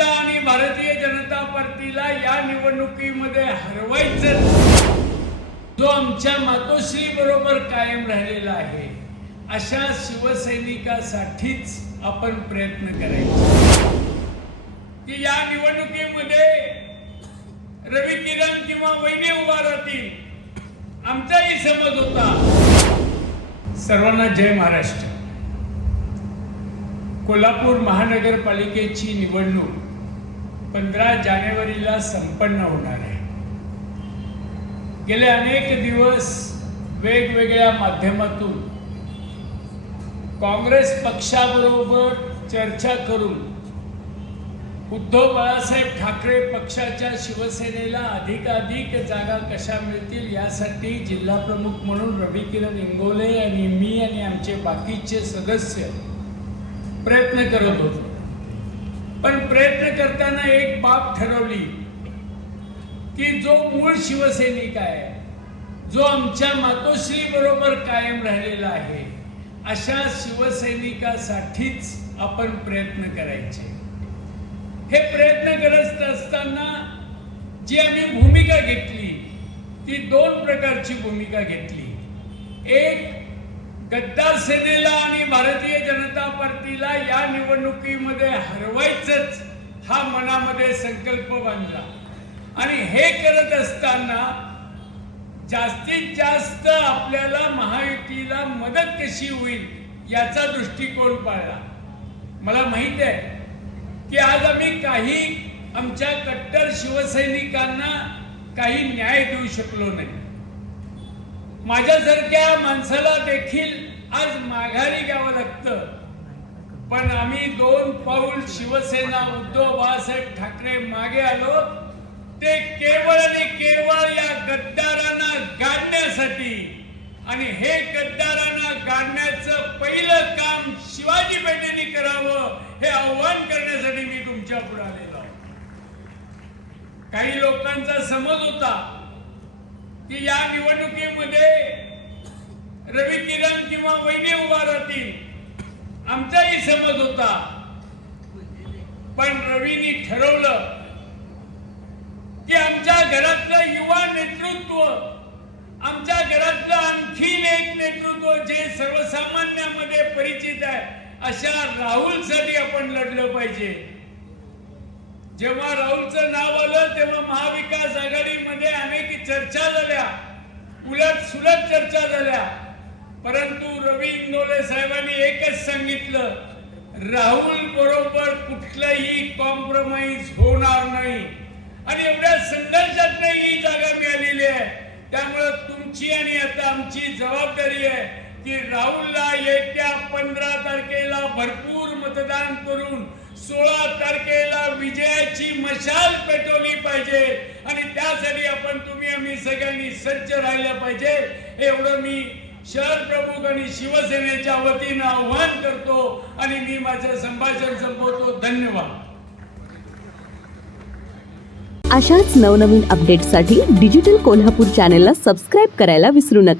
भारतीय जनता पार्टीला या निवडणुकीमध्ये हरवायचं. जो आमच्या मातोश्री बरोबर कायम राहिलेला आहे अशा शिवसैनिकासाठीच आपण प्रयत्न करायचे. की या निवडणुकीमध्ये रवी किरण किंवा वैने उभा राहतील आमचाही समज होता. सर्वांना जय महाराष्ट्र. कोल्हापूर महानगरपालिकेची निवडणूक पंधरा जानेवारीला संपन्न होणार आहे. गेले अनेक दिवस वेगवेगळ्या माध्यमातून काँग्रेस पक्षाबरोबर चर्चा करून उद्धव बाळासाहेब ठाकरे पक्षाच्या शिवसेनेला अधिकाधिक जागा कशा मिळतील यासाठी जिल्हा प्रमुख म्हणून रवी किरण इंगोले आणि मी आणि आमचे बाकीचे सदस्य प्रयत्न करत होतो. पण प्रयत्न करताना एक बाब ठरवली की जो मूळ शिवसैनिक आहे जो आमच्या मातोश्री बरोबर कायम राहिलेला आहे अशा शिवसैनिकासाठीच आपण प्रयत्न करायचे. हे प्रयत्न करत असताना जी आम्ही भूमिका घेतली ती दोन प्रकारची भूमिका घेतली. एक गद्दार सेनेला आणि भारतीय जनता पार्टीला या निवडणुकीमध्ये हरवायचंच हा मनामध्ये संकल्प बांधला. आणि हे करत असताना जास्तीत जास्त आपल्याला महायुतीला मदत कशी होईल याचा दृष्टिकोन पाळला. मला माहीत आहे की आज आम्ही काही आमच्या कट्टर शिवसैनिकांना काही न्याय देऊ शकलो नाही. माझ्यासारख्या माणसाला देखील आज माघारी घ्यावं लागतं. पण आम्ही दोन पाऊल शिवसेना उद्धव बाळासाहेब ठाकरे मागे आलो. ते केवळ आणि केवळ या गद्दारांना गाडण्यासाठी. आणि हे गद्दारांना गाडण्याचं पहिलं काम शिवाजी पेठेने करावं हे आव्हान करण्यासाठी मी तुमच्यापुढे आलेलो काही लोकांचा समज होता. की या निवडणुकीमध्ये रवी किरण किंवा वैने उभा राहतील. आमचाही समज होता. पण रवीनी ठरवलं की आमच्या घरातलं युवा नेतृत्व आमच्या घरातलं आणखीन एक नेतृत्व जे सर्वसामान्यामध्ये परिचित आहे अशा राहुलसाठी आपण लढलं पाहिजे. जेव्हा राहुलचं नाव आलं तेव्हा महाविकास आघाडीमध्ये अनेक चर्चा झाल्या. उलट सुलट चर्चा झाल्या. परंतु रवी इंगोले साहेबांनी एकच सांगितलं राहुल बरोबर कुठलंही कॉम्प्रोमाइज होणार नाही. आणि एवढ्या संघर्षात ही जागा मिळालेली आहे. त्यामुळे तुमची आणि आता आमची जबाबदारी आहे की राहुलला येत्या पंधरा तारखेला भरपूर मतदान करून सोळा तारखेला विजयाची मशाल पेटवली पाहिजे. आणि त्यासाठी आपण तुम्ही आम्ही सगळ्यांनी सज्ज राहिला पाहिजे. एवढं मी शहर प्रमुख आणि शिवसेनेच्या वतीनं आव्हान करतो आणि मी माझं संभाषण संपवतो. धन्यवाद. अशाच नवनवीन अपडेट्ससाठी डिजिटल कोल्हापूर चॅनेलला सबस्क्राईब करायला विसरू नका.